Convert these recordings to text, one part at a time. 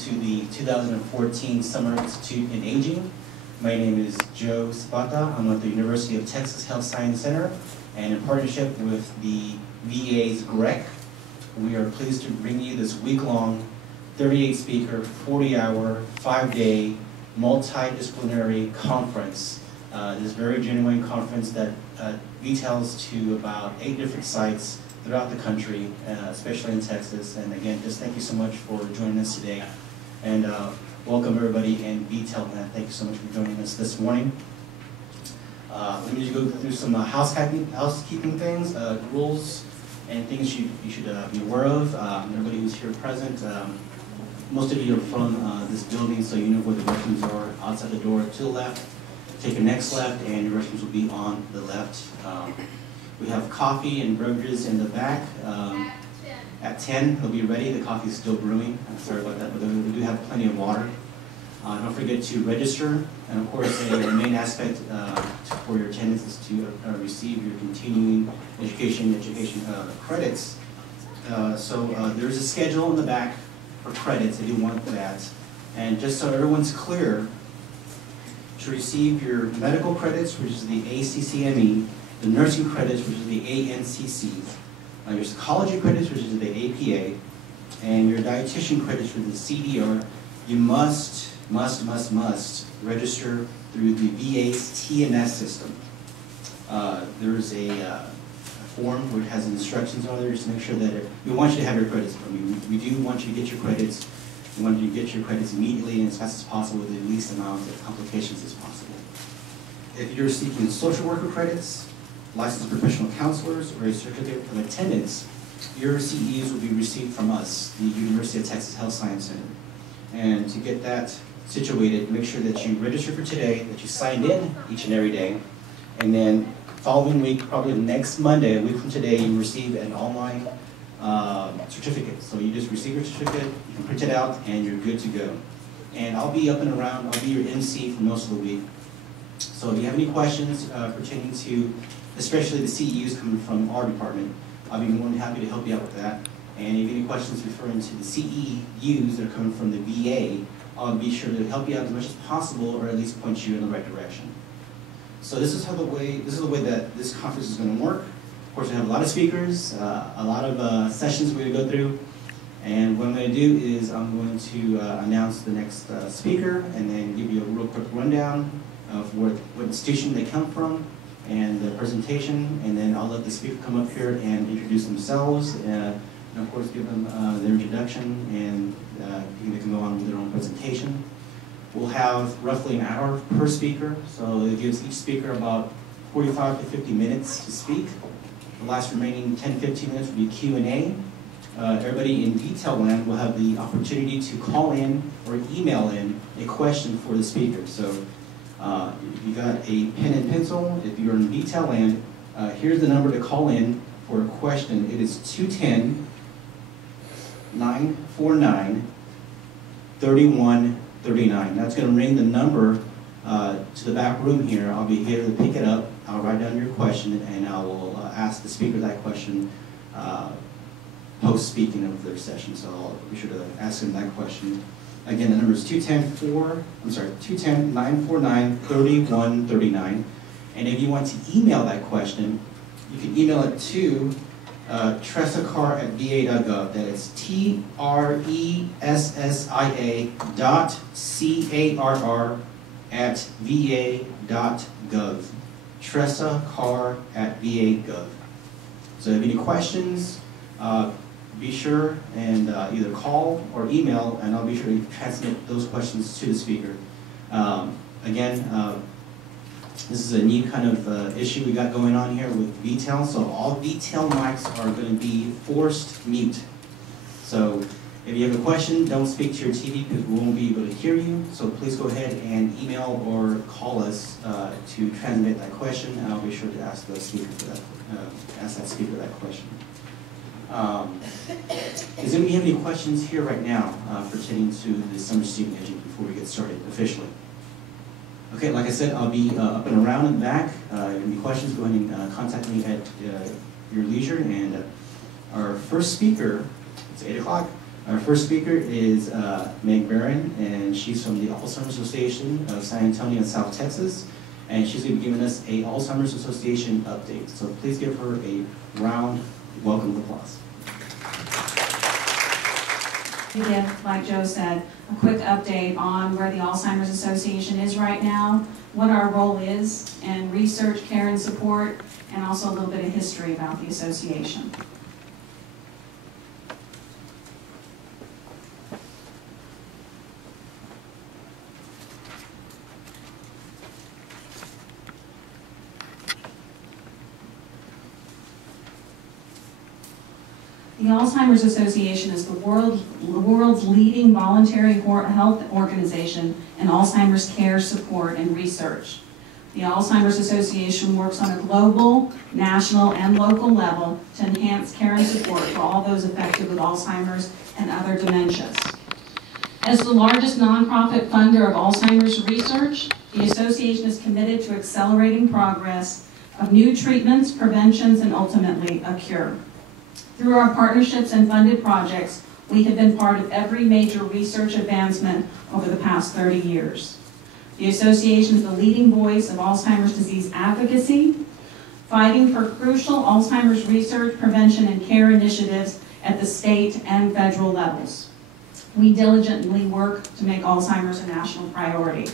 to the 2014 Summer Institute in Aging. My name is Joe Zapata. I'm with the University of Texas Health Science Center, and in partnership with the VA's GERIatric, we are pleased to bring you this week-long, 38-speaker, 40-hour, 5-day, multidisciplinary conference. This very genuine conference that details to about 8 different sites throughout the country, especially in Texas. And again, just thank you so much for joining us today. And welcome everybody in detail. Thank you so much for joining us this morning. Let me just go through some housekeeping things, rules and things you should be aware of. Everybody who's here present, most of you are from this building, so you know where the restrooms are outside the door to the left. Take your next left, and your restrooms will be on the left. We have coffee and beverages in the back. At 10, they'll be ready. The coffee is still brewing. I'm sorry about that, but we do have plenty of water. Don't forget to register. And of course, the main aspect for your attendance is to receive your continuing education credits. So there's a schedule in the back for credits if you want that. And just so everyone's clear, to receive your medical credits, which is the ACCME, the nursing credits, which is the ANCC, your psychology credits, which is the APA, and your dietitian credits, which is the CDR, you must register through the VA's TMS system. There's a form which has instructions on there just to make sure that we want you to have your credits. I mean, we do want you to get your credits. We want you to get your credits immediately and as fast as possible with the least amount of complications as possible. If you're seeking social worker credits, licensed professional counselors, or a certificate of attendance, your CEs will be received from us, the University of Texas Health Science Center. And to get that situated, make sure that you register for today, that you sign in each and every day, and then following week, probably next Monday, a week from today, you receive an online certificate. So you just receive your certificate, you can print it out, and you're good to go. And I'll be up and around, I'll be your MC for most of the week. So if you have any questions pertaining to, especially the CEUs coming from our department, I'll be more than happy to help you out with that. And if you have any questions referring to the CEUs that are coming from the VA, I'll be sure to help you out as much as possible, or at least point you in the right direction. So this is the way that this conference is going to work. Of course, we have a lot of speakers, a lot of sessions we're going to go through. And what I'm going to do is I'm going to announce the next speaker, and then give you a real quick rundown of what institution they come from and the presentation, and then I'll let the speaker come up here and introduce themselves, and of course give them their introduction, and they can go on with their own presentation. We'll have roughly an hour per speaker, so it gives each speaker about 45 to 50 minutes to speak. The last remaining 10-15 minutes will be Q&A. Everybody in detail land will have the opportunity to call in or email in a question for the speaker. So if you got a pen and pencil, if you're in detail land, here's the number to call in for a question. It is 210-949-3139. That's going to ring the number to the back room here. I'll be here to pick it up. I'll write down your question, and I will ask the speaker that question post-speaking of their session. So I'll be sure to ask them that question. Again, the number is 210-949-3139. And if you want to email that question, you can email it to tressacar@va.gov. That is TRESSIA.carr@va.gov. tressacar@va.gov. So if you have any questions, be sure and either call or email, and I'll be sure to transmit those questions to the speaker. Again, this is a new kind of issue we got going on here with VTEL. So all VTEL mics are going to be forced mute. So if you have a question, don't speak to your TV because we won't be able to hear you. So please go ahead and email or call us to transmit that question, and I'll be sure to ask the speaker for that. Ask that speaker that question. Does anybody have any questions here right now pertaining to the summer student education before we get started officially? Okay, like I said, I'll be up and around in the back. If you have any questions, go ahead and contact me at your leisure. And our first speaker, it's 8 o'clock, Our first speaker is Meg Barron, and she's from the Alzheimer's Association of San Antonio and South Texas, and she's going to be giving us a Alzheimer's Association update. So please give her a round welcome applause. To give, like Joe said, a quick update on where the Alzheimer's Association is right now, what our role is in research, care, and support, and also a little bit of history about the association. The Alzheimer's Association is the world's leading voluntary health organization in Alzheimer's care, support, and research. The Alzheimer's Association works on a global, national, and local level to enhance care and support for all those affected with Alzheimer's and other dementias. As the largest nonprofit funder of Alzheimer's research, the association is committed to accelerating progress of new treatments, preventions, and ultimately a cure. Through our partnerships and funded projects, we have been part of every major research advancement over the past 30 years. The association is the leading voice of Alzheimer's disease advocacy, fighting for crucial Alzheimer's research, prevention, and care initiatives at the state and federal levels. We diligently work to make Alzheimer's a national priority.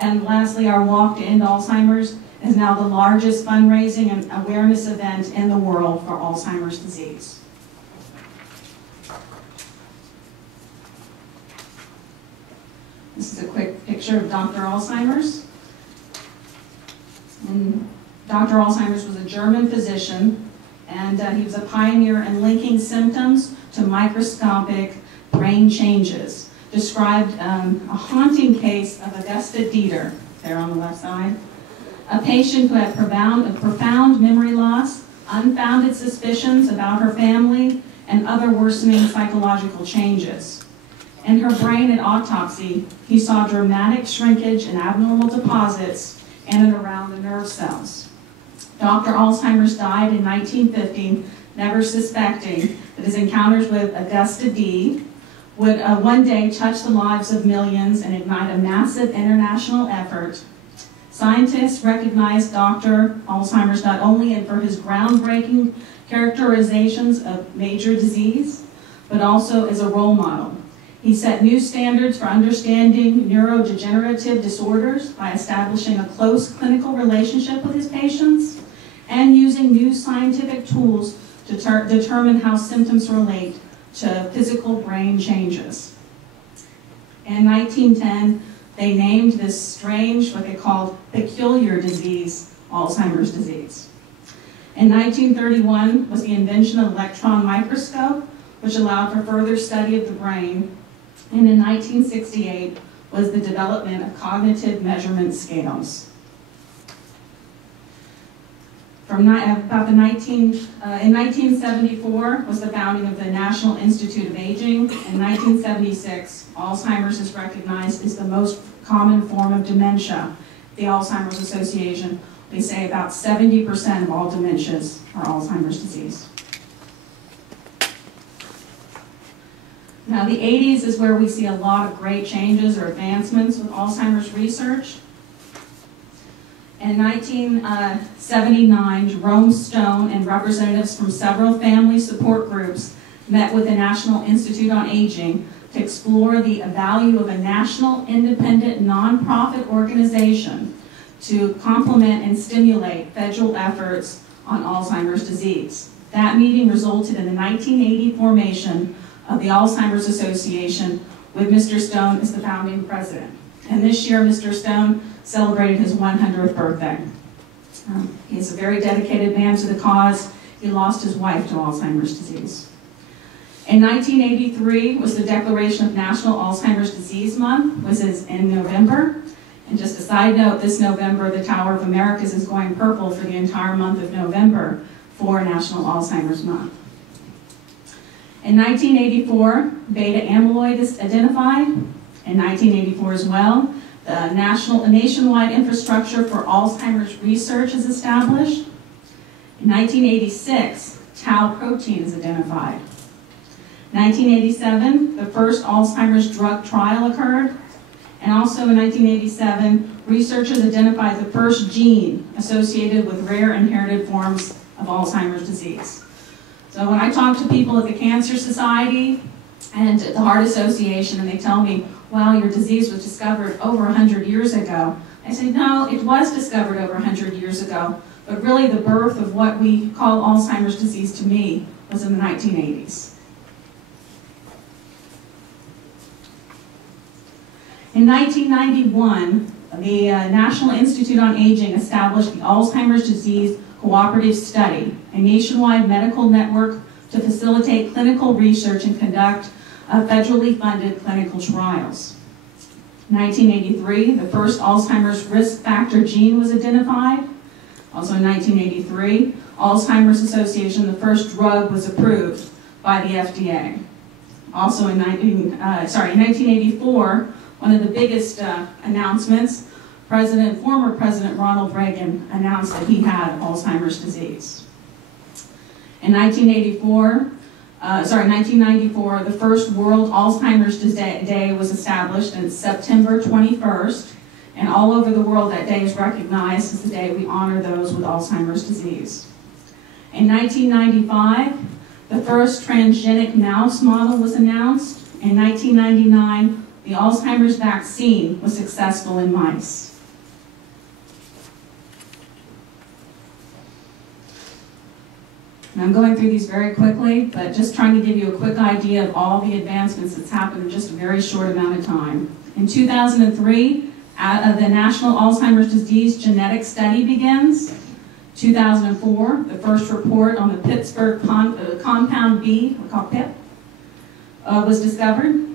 And lastly, our Walk to End Alzheimer's is now the largest fundraising and awareness event in the world for Alzheimer's disease. This is a quick picture of Dr. Alzheimer's. And Dr. Alzheimer's was a German physician, and he was a pioneer in linking symptoms to microscopic brain changes. Described a haunting case of Augusta Dieter, there on the left side, a patient who had profound memory loss, unfounded suspicions about her family, and other worsening psychological changes. In her brain at autopsy, he saw dramatic shrinkage and abnormal deposits in and around the nerve cells. Dr. Alzheimer's died in 1950, never suspecting that his encounters with Augusta D would one day touch the lives of millions and ignite a massive international effort. Scientists recognized Dr. Alzheimer's not only for his groundbreaking characterizations of major disease, but also as a role model. He set new standards for understanding neurodegenerative disorders by establishing a close clinical relationship with his patients and using new scientific tools to determine how symptoms relate to physical brain changes. In 1910, they named this strange, what they called peculiar disease, Alzheimer's disease. In 1931 was the invention of the electron microscope, which allowed for further study of the brain. And in 1968 was the development of cognitive measurement scales. In 1974 was the founding of the National Institute of Aging. In 1976, Alzheimer's is recognized as the most common form of dementia. The Alzheimer's Association, they say about 70% of all dementias are Alzheimer's disease. Now the 80s is where we see a lot of great changes or advancements with Alzheimer's research. In 1979, Jerome Stone and representatives from several family support groups met with the National Institute on Aging to explore the value of a national independent nonprofit organization to complement and stimulate federal efforts on Alzheimer's disease. That meeting resulted in the 1980 formation of the Alzheimer's Association, with Mr. Stone as the founding president. And this year, Mr. Stone celebrated his 100th birthday. He's a very dedicated man to the cause. He lost his wife to Alzheimer's disease. In 1983 was the declaration of National Alzheimer's Disease Month, which is in November. And just a side note, this November, the Tower of Americas is going purple for the entire month of November for National Alzheimer's Month. In 1984, beta amyloid is identified. In 1984 as well, the nationwide infrastructure for Alzheimer's research is established. In 1986, tau protein is identified. 1987, the first Alzheimer's drug trial occurred. And also in 1987, researchers identified the first gene associated with rare inherited forms of Alzheimer's disease. So when I talk to people at the Cancer Society and at the Heart Association and they tell me, well, your disease was discovered over 100 years ago, I say, no, it was discovered over 100 years ago, but really the birth of what we call Alzheimer's disease to me was in the 1980s. In 1991, the National Institute on Aging established the Alzheimer's Disease Cooperative Study, a nationwide medical network to facilitate clinical research and conduct federally funded clinical trials. In 1983, the first Alzheimer's risk factor gene was identified. Also in 1983, Alzheimer's Association, the first drug was approved by the FDA. Also in 1984, one of the biggest announcements, former President Ronald Reagan announced that he had Alzheimer's disease. In 1994, the first World Alzheimer's Day was established, and it's September 21st, and all over the world that day is recognized as the day we honor those with Alzheimer's disease. In 1995, the first transgenic mouse model was announced. In 1999, the Alzheimer's vaccine was successful in mice. And I'm going through these very quickly, but just trying to give you a quick idea of all the advancements that's happened in just a very short amount of time. In 2003, the National Alzheimer's Disease Genetic Study begins. 2004, the first report on the Pittsburgh compound B, we call PIP, was discovered.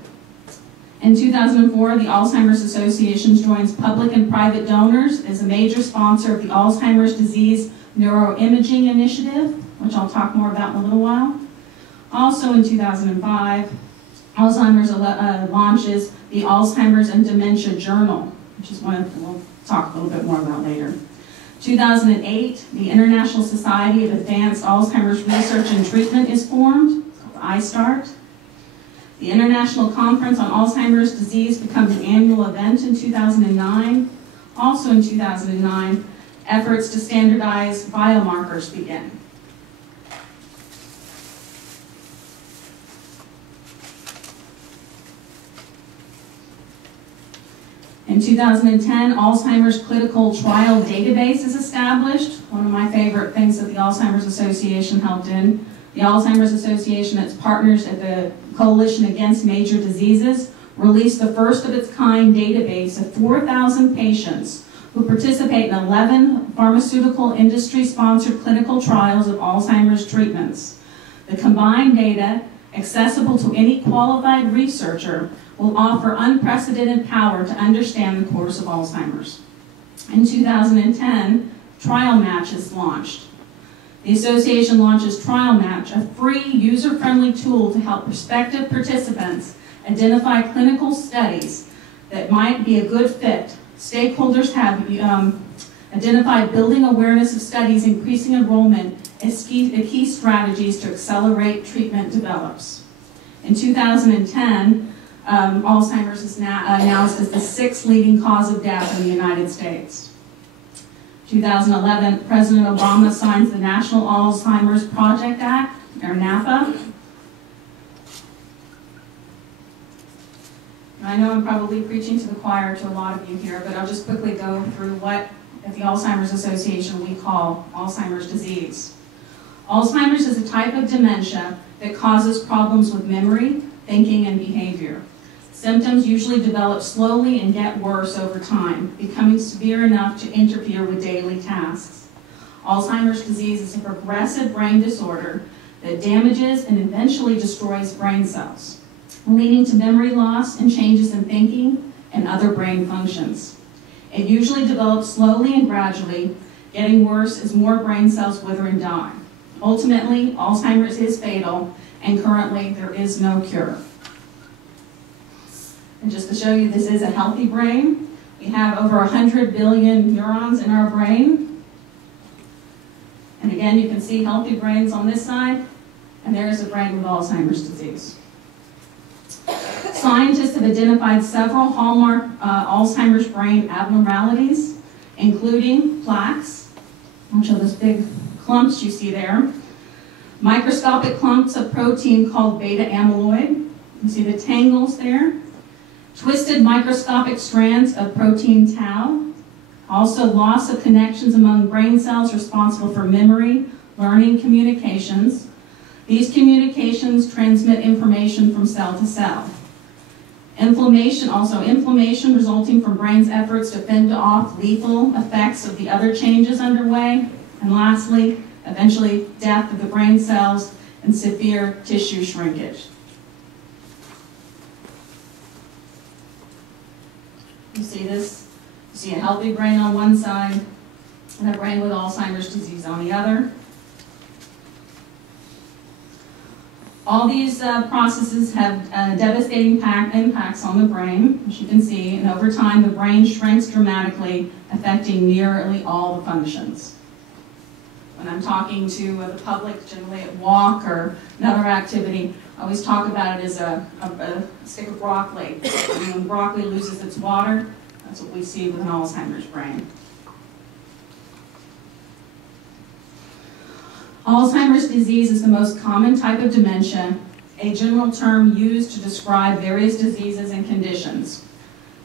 In 2004, the Alzheimer's Association joins public and private donors as a major sponsor of the Alzheimer's Disease Neuroimaging Initiative, which I'll talk more about in a little while. Also in 2005, Alzheimer's launches the Alzheimer's and Dementia Journal, which is one we'll talk a little bit more about later. 2008, the International Society of Advanced Alzheimer's Research and Treatment is formed, called ISTART. The International Conference on Alzheimer's Disease becomes an annual event in 2009. Also in 2009, efforts to standardize biomarkers begin. In 2010, Alzheimer's Clinical Trial Database is established, one of my favorite things that the Alzheimer's Association helped in. The Alzheimer's Association and its partners at the Coalition Against Major Diseases released the first of its kind database of 4,000 patients who participate in 11 pharmaceutical industry-sponsored clinical trials of Alzheimer's treatments. The combined data, accessible to any qualified researcher, will offer unprecedented power to understand the course of Alzheimer's. In 2010, Trial Match is launched. The association launches Trial Match, a free, user-friendly tool to help prospective participants identify clinical studies that might be a good fit. Stakeholders have identified building awareness of studies, increasing enrollment as key strategies to accelerate treatment develops. In 2010, Alzheimer's is now announced as the 6th leading cause of death in the United States. 2011, President Obama signs the National Alzheimer's Project Act, or NAPA. I know I'm probably preaching to the choir to a lot of you here, but I'll just quickly go through what at the Alzheimer's Association we call Alzheimer's disease. Alzheimer's is a type of dementia that causes problems with memory, thinking, and behavior. Symptoms usually develop slowly and get worse over time, becoming severe enough to interfere with daily tasks. Alzheimer's disease is a progressive brain disorder that damages and eventually destroys brain cells, leading to memory loss and changes in thinking and other brain functions. It usually develops slowly and gradually, getting worse as more brain cells wither and die. Ultimately, Alzheimer's is fatal, and currently there is no cure. And just to show you, this is a healthy brain. We have over 100 billion neurons in our brain. And again, you can see healthy brains on this side, and there is a brain with Alzheimer's disease. Scientists have identified several hallmark Alzheimer's brain abnormalities, including plaques, which are those big clumps you see there, microscopic clumps of protein called beta amyloid. You see the tangles there. Twisted microscopic strands of protein tau. Also loss of connections among brain cells responsible for memory, learning, communications. These communications transmit information from cell to cell. Inflammation resulting from brain's efforts to fend off lethal effects of the other changes underway. And lastly, eventually death of the brain cells and severe tissue shrinkage. You see this? You see a healthy brain on one side and a brain with Alzheimer's disease on the other. All these processes have devastating impacts on the brain, as you can see, and over time the brain shrinks dramatically, affecting nearly all the functions. When I'm talking to the public, generally at walk or another activity, I always talk about it as a stick of broccoli. And when broccoli loses its water, that's what we see with an Alzheimer's brain. Alzheimer's disease is the most common type of dementia, a general term used to describe various diseases and conditions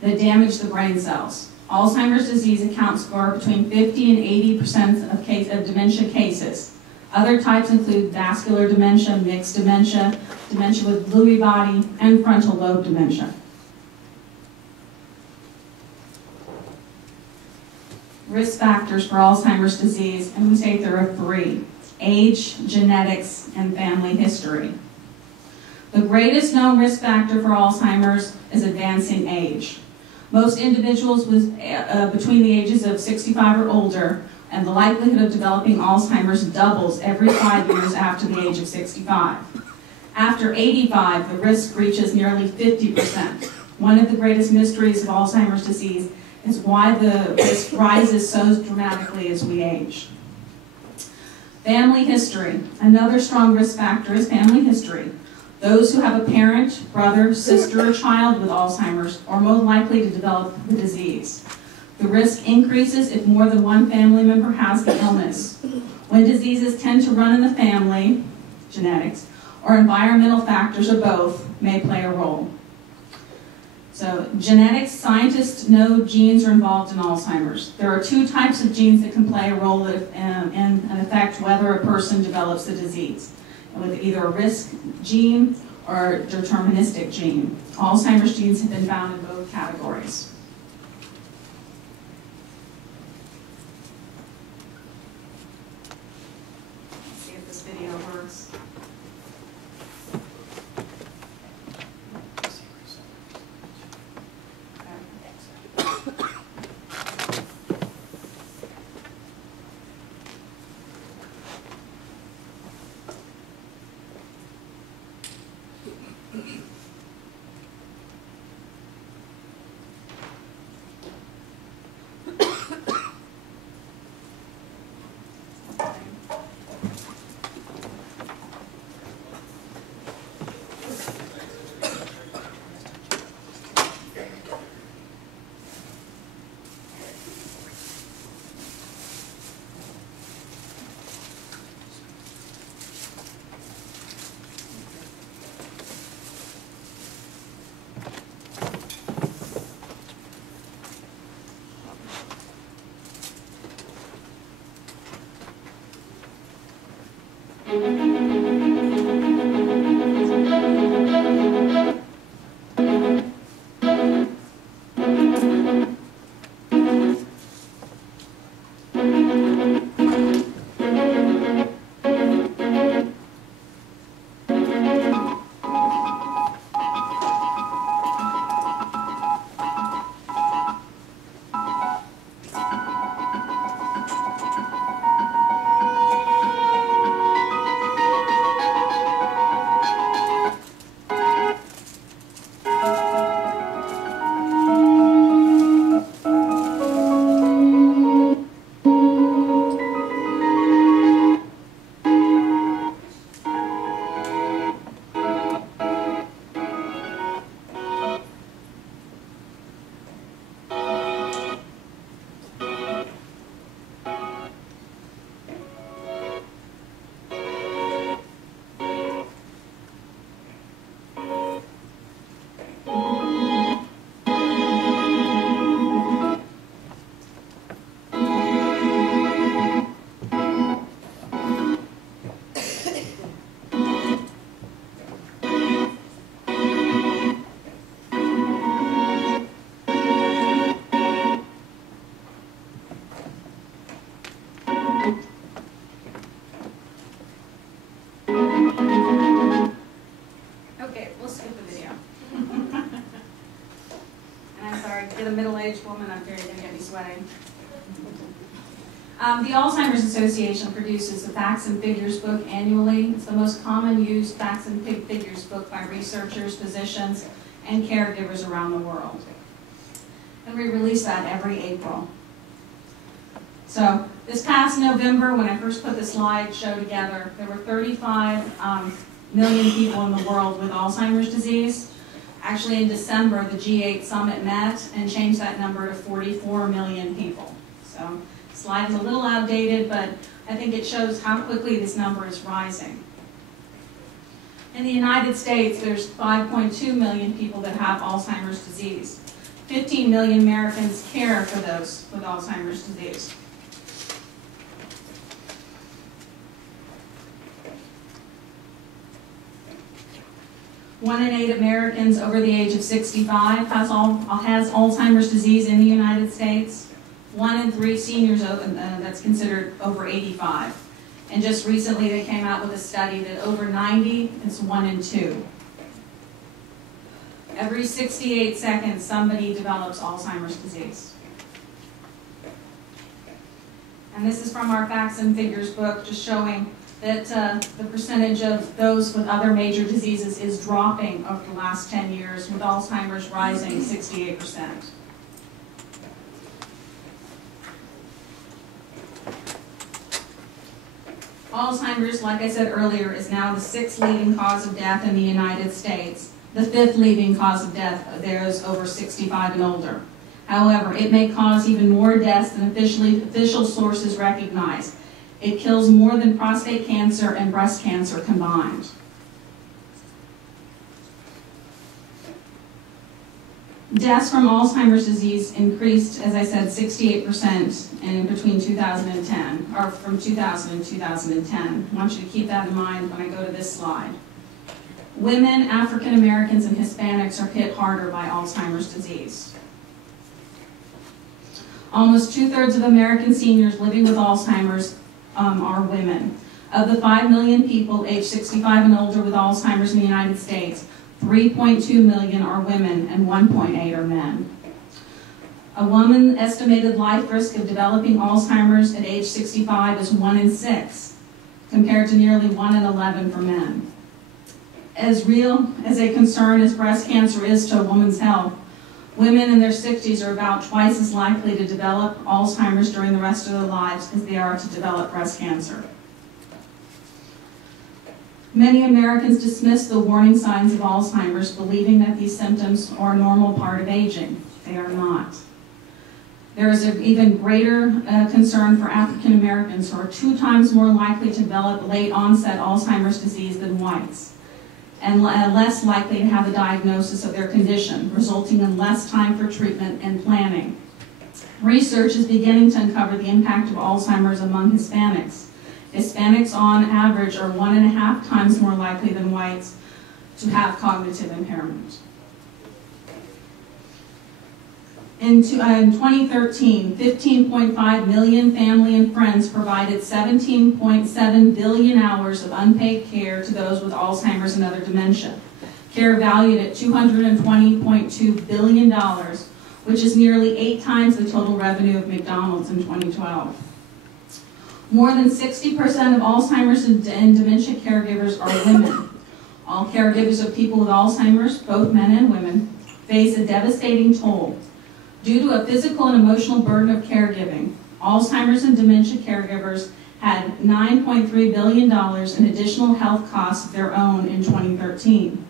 that damage the brain cells. Alzheimer's disease accounts for between 50 and 80% of dementia cases. Other types include vascular dementia, mixed dementia, dementia with Lewy body, and frontal lobe dementia. Risk factors for Alzheimer's disease, and we say there are three: age, genetics, and family history. The greatest known risk factor for Alzheimer's is advancing age. Most individuals with, between the ages of 65 or older, and the likelihood of developing Alzheimer's doubles every 5 years after the age of 65. After 85, the risk reaches nearly 50%. One of the greatest mysteries of Alzheimer's disease is why the risk rises so dramatically as we age. Family history. Another strong risk factor is family history. Those who have a parent, brother, sister, or child with Alzheimer's are more likely to develop the disease. The risk increases if more than one family member has the illness. When diseases tend to run in the family, genetics, or environmental factors or both may play a role. So genetics, scientists know genes are involved in Alzheimer's. There are two types of genes that can play a role and affect whether a person develops the disease, with either a risk gene or a deterministic gene. Alzheimer's genes have been found in both categories. Let's see if this video works. sweating. The Alzheimer's Association produces the Facts and Figures book annually. It's the most common used Facts and Figures book by researchers, physicians, and caregivers around the world. And we release that every April. So this past November, when I first put the slideshow together, there were 35 million people in the world with Alzheimer's disease. Actually, in December, the G8 summit met and changed that number to 44 million people. So the slide is a little outdated, but I think it shows how quickly this number is rising. In the United States, there's 5.2 million people that have Alzheimer's disease. 15 million Americans care for those with Alzheimer's disease. One in 8 Americans over the age of 65 has Alzheimer's disease in the United States. 1 in 3 seniors that's considered over 85. And just recently they came out with a study that over 90, it's 1 in 2. Every 68 seconds somebody develops Alzheimer's disease. And this is from our Facts and Figures book, just showing that the percentage of those with other major diseases is dropping over the last 10 years, with Alzheimer's rising 68%. Alzheimer's, like I said earlier, is now the 6th leading cause of death in the United States. The 5th leading cause of death there is over 65 and older. However, it may cause even more deaths than official sources recognize. It kills more than prostate cancer and breast cancer combined. Deaths from Alzheimer's disease increased, as I said, 68% in between 2010, or from 2000 and 2010. I want you to keep that in mind when I go to this slide. Women, African Americans, and Hispanics are hit harder by Alzheimer's disease. Almost 2/3 of American seniors living with Alzheimer's are women. Of the 5 million people aged 65 and older with Alzheimer's in the United States, 3.2 million are women and 1.8 are men. A woman's estimated life risk of developing Alzheimer's at age 65 is 1 in 6, compared to nearly 1 in 11 for men. As real as a concern as breast cancer is to a woman's health, women in their 60s are about twice as likely to develop Alzheimer's during the rest of their lives as they are to develop breast cancer. Many Americans dismiss the warning signs of Alzheimer's, believing that these symptoms are a normal part of aging. They are not. There is an even greater concern for African Americans, who are 2 times more likely to develop late-onset Alzheimer's disease than whites, and less likely to have the diagnosis of their condition, resulting in less time for treatment and planning. Research is beginning to uncover the impact of Alzheimer's among Hispanics. Hispanics, on average, are 1.5 times more likely than whites to have cognitive impairment. In 2013, 15.5 million family and friends provided 17.7 billion hours of unpaid care to those with Alzheimer's and other dementia. Care valued at $220.2 billion, which is nearly 8 times the total revenue of McDonald's in 2012. More than 60% of Alzheimer's and dementia caregivers are women. All caregivers of people with Alzheimer's, both men and women, face a devastating toll. Due to a physical and emotional burden of caregiving, Alzheimer's and dementia caregivers had $9.3 billion in additional health costs of their own in 2013.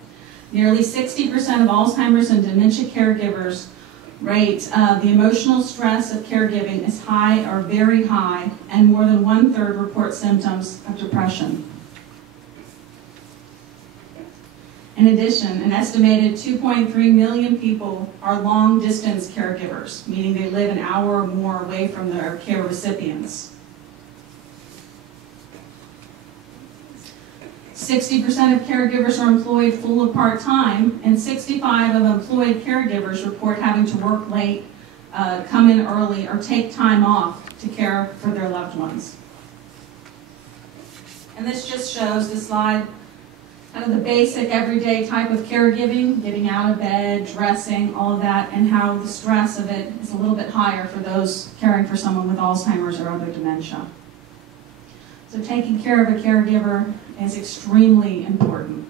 Nearly 60% of Alzheimer's and dementia caregivers rate the emotional stress of caregiving as high or very high, and more than 1/3 report symptoms of depression. In addition, an estimated 2.3 million people are long-distance caregivers, meaning they live an hour or more away from their care recipients. 60% of caregivers are employed full or part-time, and 65% of employed caregivers report having to work late, come in early, or take time off to care for their loved ones. And this just shows, this slide kind of the basic everyday type of caregiving, getting out of bed, dressing, all of that, and how the stress of it is a little bit higher for those caring for someone with Alzheimer's or other dementia. So taking care of a caregiver is extremely important.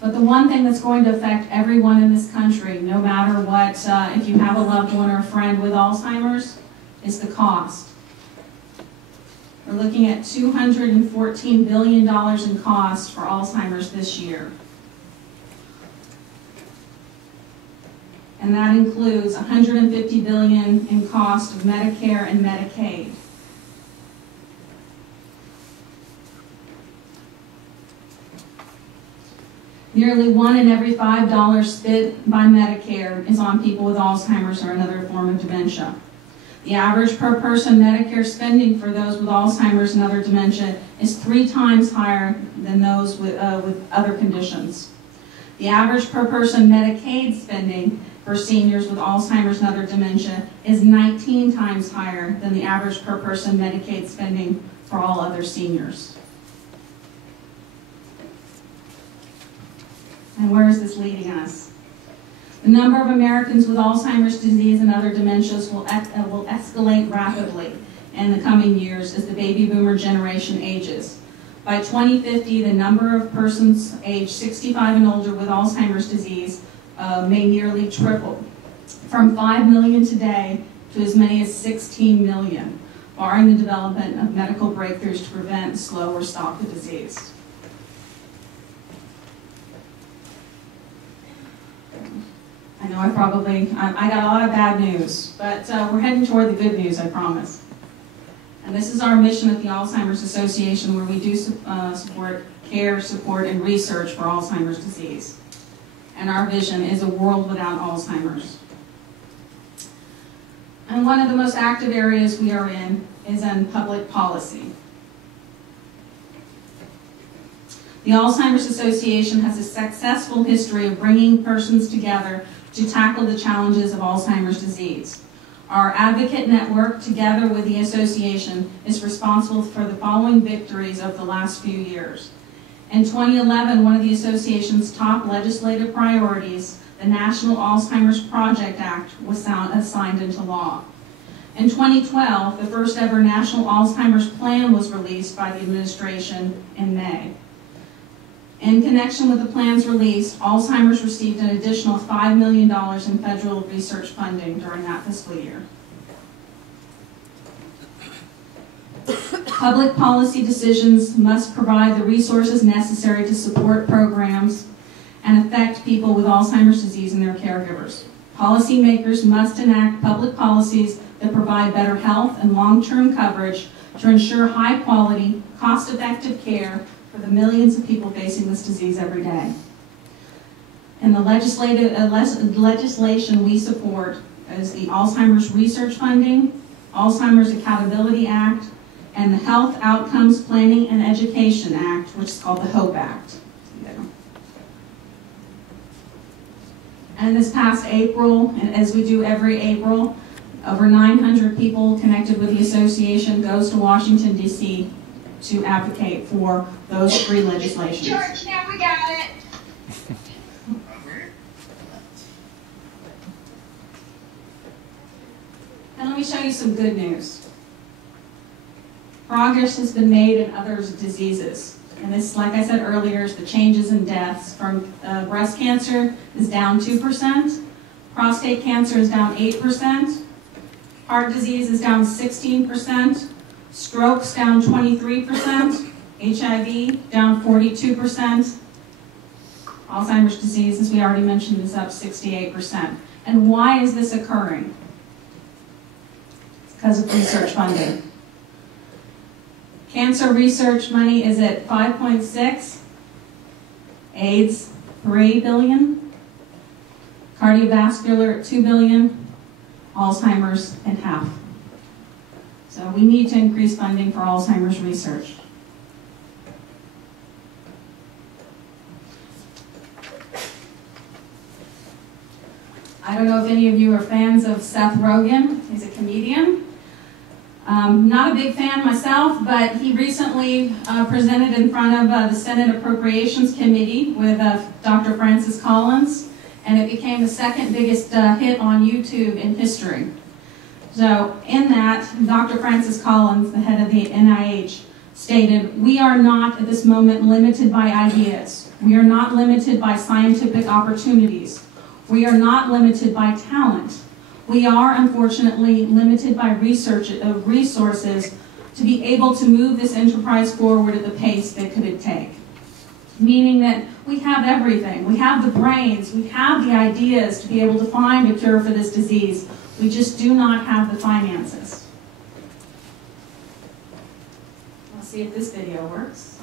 But the one thing that's going to affect everyone in this country, no matter what, if you have a loved one or a friend with Alzheimer's, is the cost. We're looking at $214 billion in cost for Alzheimer's this year. And that includes $150 billion in cost of Medicare and Medicaid. Nearly 1 in every $5 spent by Medicare is on people with Alzheimer's or another form of dementia. The average per person Medicare spending for those with Alzheimer's and other dementia is 3 times higher than those with other conditions. The average per person Medicaid spending for seniors with Alzheimer's and other dementia is 19 times higher than the average per person Medicaid spending for all other seniors. And where is this leading us? The number of Americans with Alzheimer's disease and other dementias will escalate rapidly in the coming years as the baby boomer generation ages. By 2050, the number of persons aged 65 and older with Alzheimer's disease may nearly triple, from 5 million today to as many as 16 million, barring the development of medical breakthroughs to prevent, slow, or stop the disease. I know I got a lot of bad news, but we're heading toward the good news, I promise. And this is our mission at the Alzheimer's Association, where we do support care, support, and research for Alzheimer's disease. And our vision is a world without Alzheimer's. And one of the most active areas we are in is in public policy. The Alzheimer's Association has a successful history of bringing persons together to tackle the challenges of Alzheimer's disease. Our advocate network, together with the association, is responsible for the following victories over the last few years. In 2011, one of the association's top legislative priorities, the National Alzheimer's Project Act, was signed into law. In 2012, the first ever National Alzheimer's Plan was released by the administration in May. In connection with the plan's release, Alzheimer's received an additional $5 million in federal research funding during that fiscal year. Public policy decisions must provide the resources necessary to support programs and affect people with Alzheimer's disease and their caregivers. Policymakers must enact public policies that provide better health and long-term coverage to ensure high-quality, cost-effective care for the millions of people facing this disease every day. And the legislation we support is the Alzheimer's Research Funding, Alzheimer's Accountability Act, and the Health Outcomes Planning and Education Act, which is called the HOPE Act. And this past April, and as we do every April, over 900 people connected with the association goes to Washington, D.C. to advocate for those 3 legislations. George, now we got it. And let me show you some good news. Progress has been made in other diseases. And this, like I said earlier, is the changes in deaths. From breast cancer is down 2%, prostate cancer is down 8%, heart disease is down 16%, strokes down 23%, HIV down 42%, Alzheimer's disease, as we already mentioned, is up 68%. And why is this occurring? It's because of research funding. Cancer research money is at 5.6, AIDS 3 billion, cardiovascular at 2 billion, Alzheimer's at half. So we need to increase funding for Alzheimer's research. I don't know if any of you are fans of Seth Rogen. He's a comedian. Not a big fan myself, but he recently presented in front of the Senate Appropriations Committee with Dr. Francis Collins, and it became the second biggest hit on YouTube in history. So in that, Dr. Francis Collins, the head of the NIH, stated, "We are not at this moment limited by ideas. We are not limited by scientific opportunities. We are not limited by talent. We are, unfortunately, limited by resources to be able to move this enterprise forward at the pace that could it take." Meaning that we have everything. We have the brains, we have the ideas to be able to find a cure for this disease. We just do not have the finances. Let's see if this video works.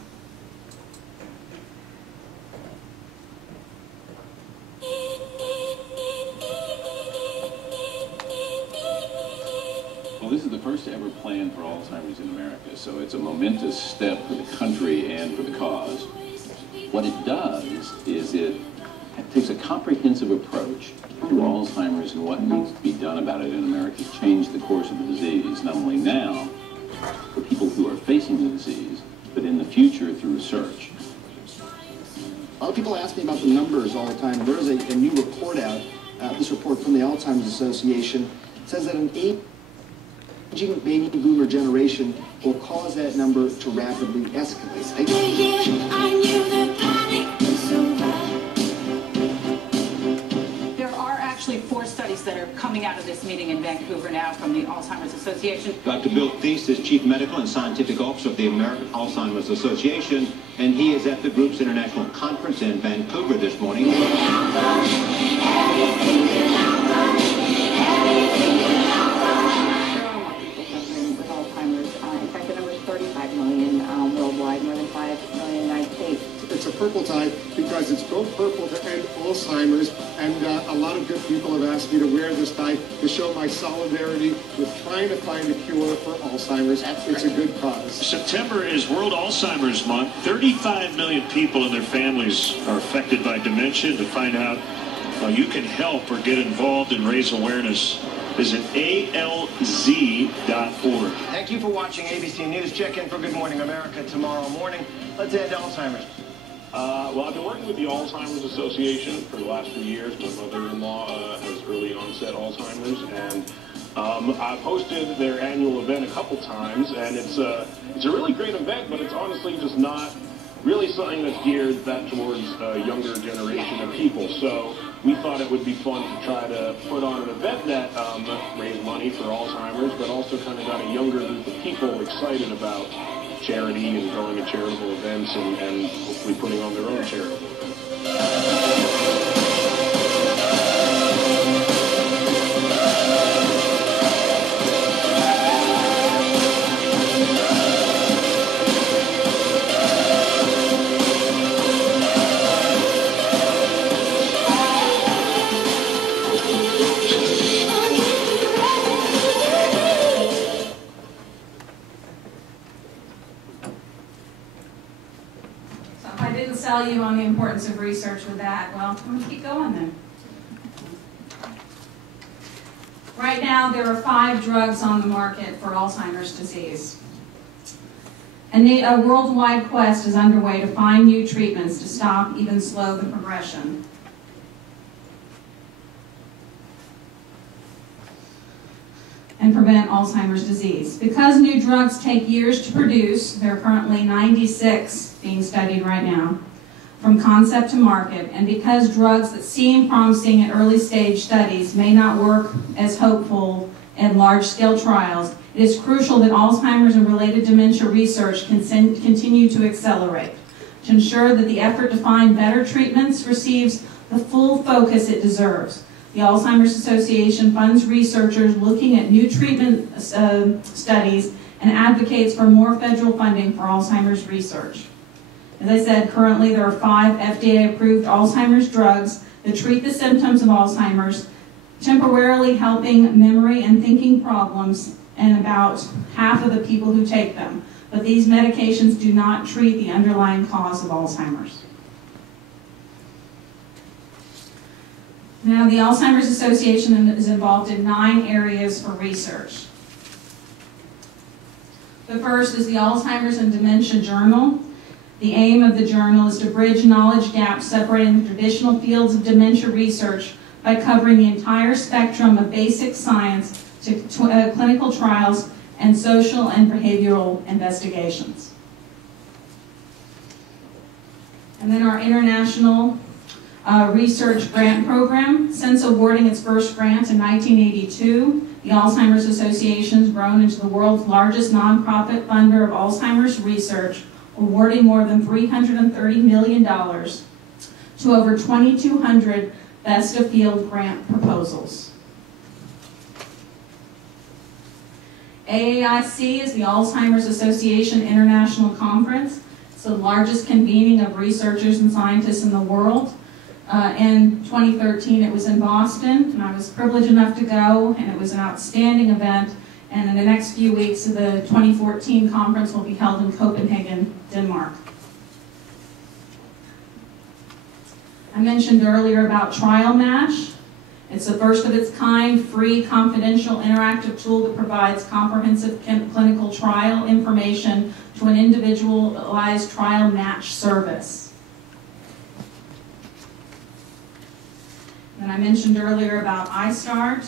Well, this is the first ever plan for Alzheimer's in America, so it's a momentous step for the country and for the cause. What it does is it takes a comprehensive approach to Alzheimer's and what needs to be done about it in America to change the course of the disease, not only now for people who are facing the disease, but in the future through research. A lot of people ask me about the numbers all the time. There is a new report out, this report from the Alzheimer's Association. It says that an aging baby boomer generation will cause that number to rapidly escalate. There are actually 4 studies that are coming out of this meeting in Vancouver now from the Alzheimer's Association. Dr. Bill Thies is Chief Medical and Scientific Officer of the American Alzheimer's Association, and he is at the group's international conference in Vancouver this morning. Worldwide, more than 5 million in the United States. It's a purple tie because it's go purple to end Alzheimer's, and a lot of good people have asked me to wear this tie to show my solidarity with trying to find a cure for Alzheimer's. It's a good cause. September is World Alzheimer's Month. 35 million people and their families are affected by dementia. To find out how you can help or get involved and raise awareness, visit alz.org. Thank you for watching ABC News. Check in for Good Morning America tomorrow morning. Let's end Alzheimer's. Well, I've been working with the Alzheimer's Association for the last few years. My mother-in-law has early onset Alzheimer's, and I've hosted their annual event a couple times, and it's a really great event, but it's honestly just not really something that's geared back towards a younger generation of people. So we thought it would be fun to try to put on an event that raised money for Alzheimer's, but also kind of got a younger group of people excited about charity and going to charitable events and hopefully putting on their own charity. Sell you on the importance of research with that. Well, I'm going to keep going then. Right now, there are 5 drugs on the market for Alzheimer's disease. And a worldwide quest is underway to find new treatments to stop, even slow the progression. And prevent Alzheimer's disease. Because new drugs take years to produce, there are currently 96 being studied right now, from concept to market, and because drugs that seem promising in early stage studies may not work as hopeful in large-scale trials, it is crucial that Alzheimer's and related dementia research continue to accelerate to ensure that the effort to find better treatments receives the full focus it deserves. The Alzheimer's Association funds researchers looking at new treatment studies and advocates for more federal funding for Alzheimer's research. As I said, currently there are 5 FDA-approved Alzheimer's drugs that treat the symptoms of Alzheimer's, temporarily helping memory and thinking problems in about half of the people who take them. But these medications do not treat the underlying cause of Alzheimer's. Now, the Alzheimer's Association is involved in 9 areas for research. The first is the Alzheimer's and Dementia Journal. The aim of the journal is to bridge knowledge gaps separating the traditional fields of dementia research by covering the entire spectrum of basic science to clinical trials and social and behavioral investigations. And then our international research grant program. Since awarding its first grant in 1982, the Alzheimer's Association has grown into the world's largest nonprofit funder of Alzheimer's research, awarding more than $330 million to over 2,200 best of field grant proposals. AAIC is the Alzheimer's Association International Conference. It's the largest convening of researchers and scientists in the world. In 2013, it was in Boston, and I was privileged enough to go, and it was an outstanding event. And in the next few weeks, the 2014 conference will be held in Copenhagen, Denmark. I mentioned earlier about Trial Match. It's the first of its kind, free, confidential, interactive tool that provides comprehensive clinical trial information to an individualized trial match service. And I mentioned earlier about iStart,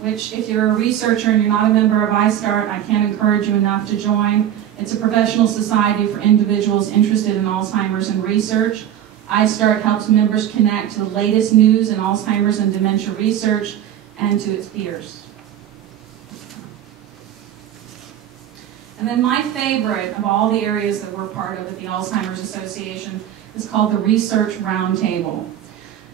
which if you're a researcher and you're not a member of iStart, I can't encourage you enough to join. It's a professional society for individuals interested in Alzheimer's and research. iStart helps members connect to the latest news in Alzheimer's and dementia research and to its peers. And then my favorite of all the areas that we're part of at the Alzheimer's Association is called the Research Roundtable.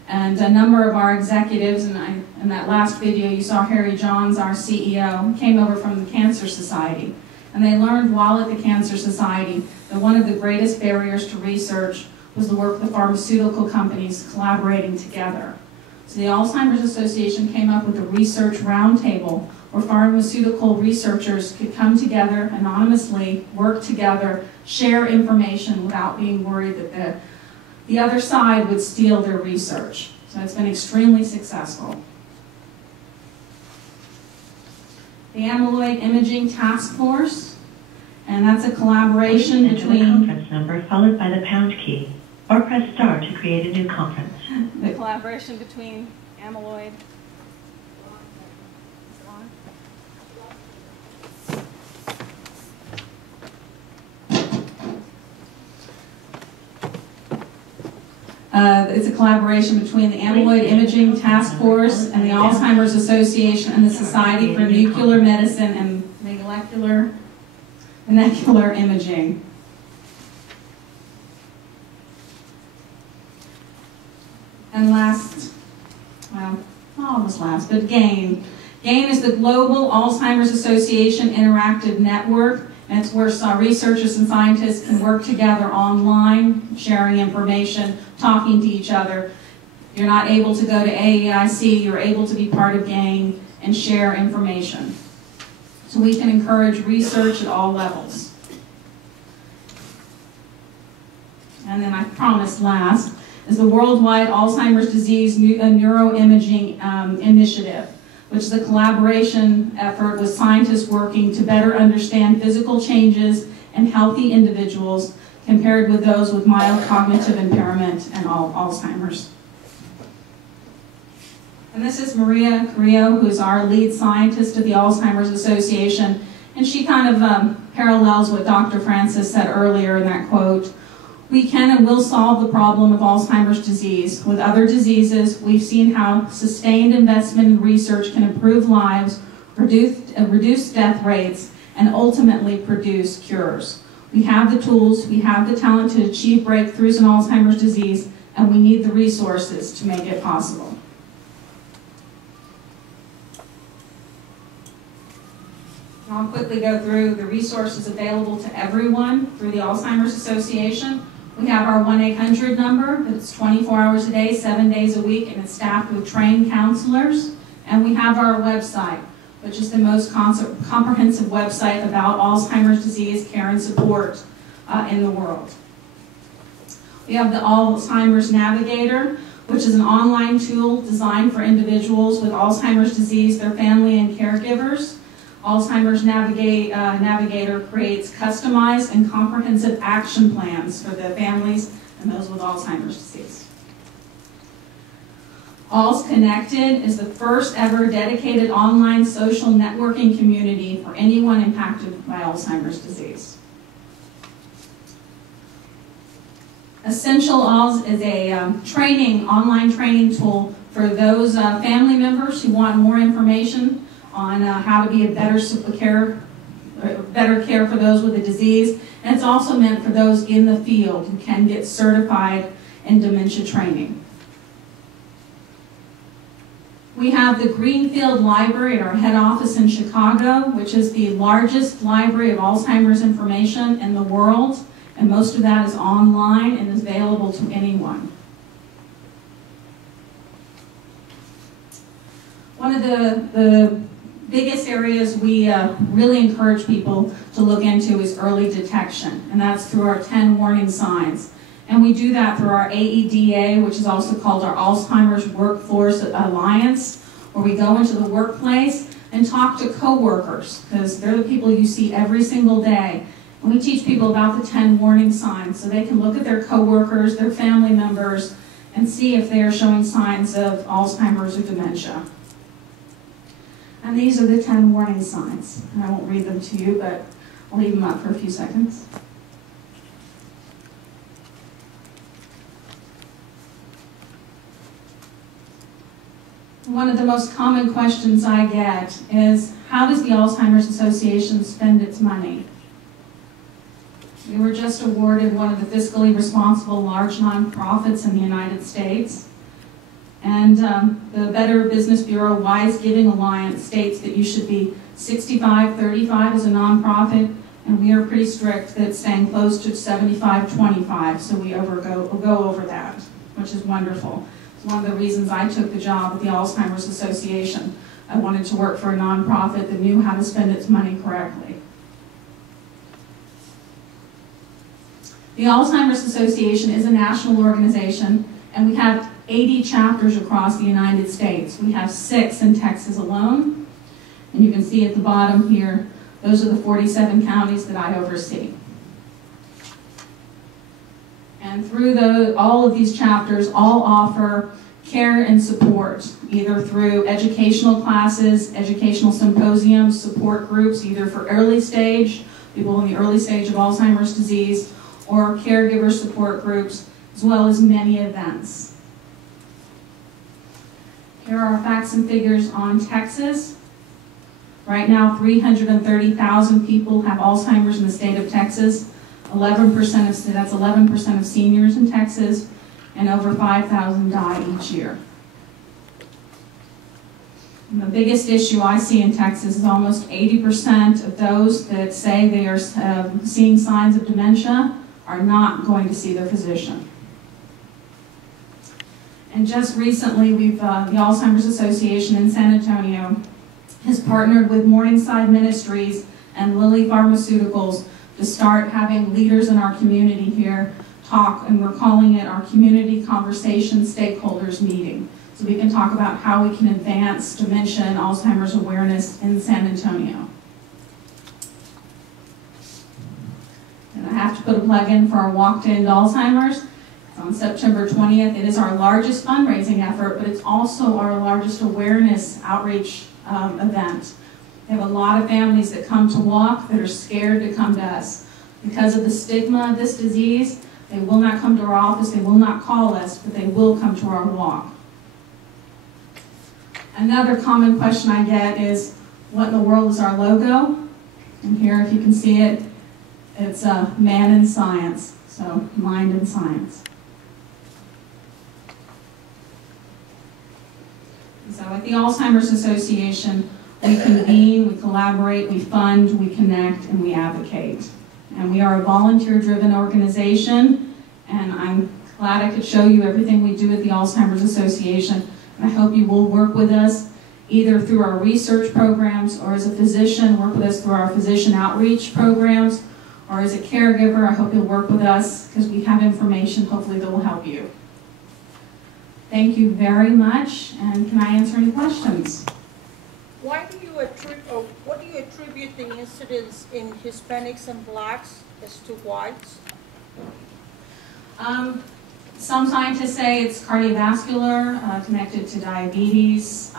And a number of our executives, and in that last video you saw Harry Johns, our CEO, came over from the Cancer Society. And they learned while at the Cancer Society that one of the greatest barriers to research was the work of the pharmaceutical companies collaborating together. So the Alzheimer's Association came up with a research roundtable where pharmaceutical researchers could come together anonymously, work together, share information without being worried that the other side would steal their research. So it's been extremely successful. The Amyloid Imaging Task Force, and that's a collaboration between... the conference number followed by the pound key, or press star to create a new conference. The collaboration between amyloid... It's a collaboration between the Amyloid Imaging Task Force and the Alzheimer's Association and the Society for Nuclear Medicine and Molecular Imaging. And last, well, almost last, but GAIN. GAIN is the Global Alzheimer's Association Interactive Network. And it's where researchers and scientists can work together online, sharing information, talking to each other. You're not able to go to AAIC, you're able to be part of GAIN and share information. So we can encourage research at all levels. And then I promised last is the Worldwide Alzheimer's Disease Neuroimaging Initiative, which is a collaboration effort with scientists working to better understand physical changes in healthy individuals compared with those with mild cognitive impairment and Alzheimer's. And this is Maria Carrillo, who's our lead scientist at the Alzheimer's Association, and she kind of parallels what Dr. Francis said earlier in that quote. We can and will solve the problem of Alzheimer's disease. With other diseases, we've seen how sustained investment in research can improve lives, reduce death rates, and ultimately produce cures. We have the tools, we have the talent to achieve breakthroughs in Alzheimer's disease, and we need the resources to make it possible. I'll quickly go through the resources available to everyone through the Alzheimer's Association. We have our 1-800 number that's 24 hours a day, 7 days a week, and it's staffed with trained counselors. And we have our website, which is the most comprehensive website about Alzheimer's disease care and support in the world. We have the Alzheimer's Navigator, which is an online tool designed for individuals with Alzheimer's disease, their family, and caregivers. Alzheimer's Navigator creates customized and comprehensive action plans for the families and those with Alzheimer's disease. All's Connected is the first ever dedicated online social networking community for anyone impacted by Alzheimer's disease. Essential Alls is a online training tool for those family members who want more information on how to be a better care for those with the disease. And it's also meant for those in the field who can get certified in dementia training. We have the Greenfield Library at our head office in Chicago, which is the largest library of Alzheimer's information in the world, and most of that is online and is available to anyone. One of the biggest areas we really encourage people to look into is early detection, and that's through our 10 warning signs. And we do that through our AEDA, which is also called our Alzheimer's Workforce Alliance, where we go into the workplace and talk to coworkers, because they're the people you see every single day. And we teach people about the 10 warning signs so they can look at their coworkers, their family members, and see if they are showing signs of Alzheimer's or dementia. And these are the 10 warning signs. And I won't read them to you, but I'll leave them up for a few seconds. One of the most common questions I get is, how does the Alzheimer's Association spend its money? We were just awarded one of the fiscally responsible large nonprofits in the United States. And the Better Business Bureau Wise Giving Alliance states that you should be 65-35 as a nonprofit, and we are pretty strict that staying close to 75-25, so we go over that, which is wonderful. It's one of the reasons I took the job at the Alzheimer's Association. I wanted to work for a nonprofit that knew how to spend its money correctly. The Alzheimer's Association is a national organization, and we have 80 chapters across the United States. We have 6 in Texas alone, and you can see at the bottom here, those are the 47 counties that I oversee. And through all of these chapters, all offer care and support, either through educational classes, educational symposiums, support groups, either for early stage, people in the early stage of Alzheimer's disease, or caregiver support groups, as well as many events. Here are our facts and figures on Texas. Right now, 330,000 people have Alzheimer's in the state of Texas. 11% of seniors in Texas, and over 5,000 die each year. And the biggest issue I see in Texas is almost 80% of those that say they are seeing signs of dementia are not going to see their physician. And just recently, the Alzheimer's Association in San Antonio has partnered with Morningside Ministries and Lilly Pharmaceuticals to start having leaders in our community here talk, and we're calling it our Community Conversation Stakeholders Meeting. So we can talk about how we can advance dementia and Alzheimer's awareness in San Antonio. And I have to put a plug in for our Walk to End Alzheimer's. It's on September 20th. It is our largest fundraising effort, but it's also our largest awareness outreach event. We have a lot of families that come to walk that are scared to come to us. Because of the stigma of this disease, they will not come to our office, they will not call us, but they will come to our walk. Another common question I get is, what in the world is our logo? And here, if you can see it, it's man in science, so mind in science. So at the Alzheimer's Association, we convene, we collaborate, we fund, we connect, and we advocate. And we are a volunteer-driven organization, and I'm glad I could show you everything we do at the Alzheimer's Association. And I hope you will work with us either through our research programs, or as a physician, work with us through our physician outreach programs, or as a caregiver, I hope you'll work with us because we have information hopefully that will help you. Thank you very much, and can I answer any questions? Why do you attribute, or what do you attribute the incidence in Hispanics and blacks as to whites? Some scientists say it's cardiovascular, connected to diabetes.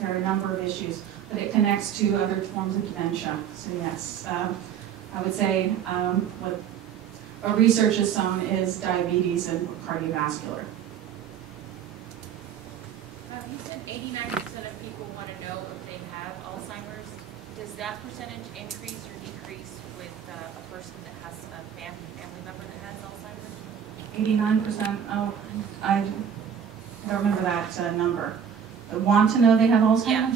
There are a number of issues, but it connects to other forms of dementia. So yes, I would say what our research has shown is diabetes and cardiovascular. You said 89% of people want to know if they have Alzheimer's. Does that percentage increase or decrease with a person that has a family member that has Alzheimer's? 89%, oh, I don't remember that number. Want to know they have Alzheimer's? Yeah.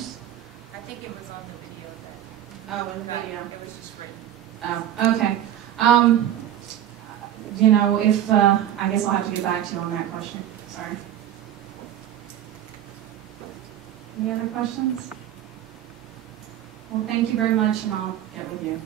I think it was on the video that. Oh, in the video. It was just written. Oh, okay. You know, if, I guess I'll have to get back to you on that question. Sorry. Any other questions? Well, thank you very much, and I'll get with you.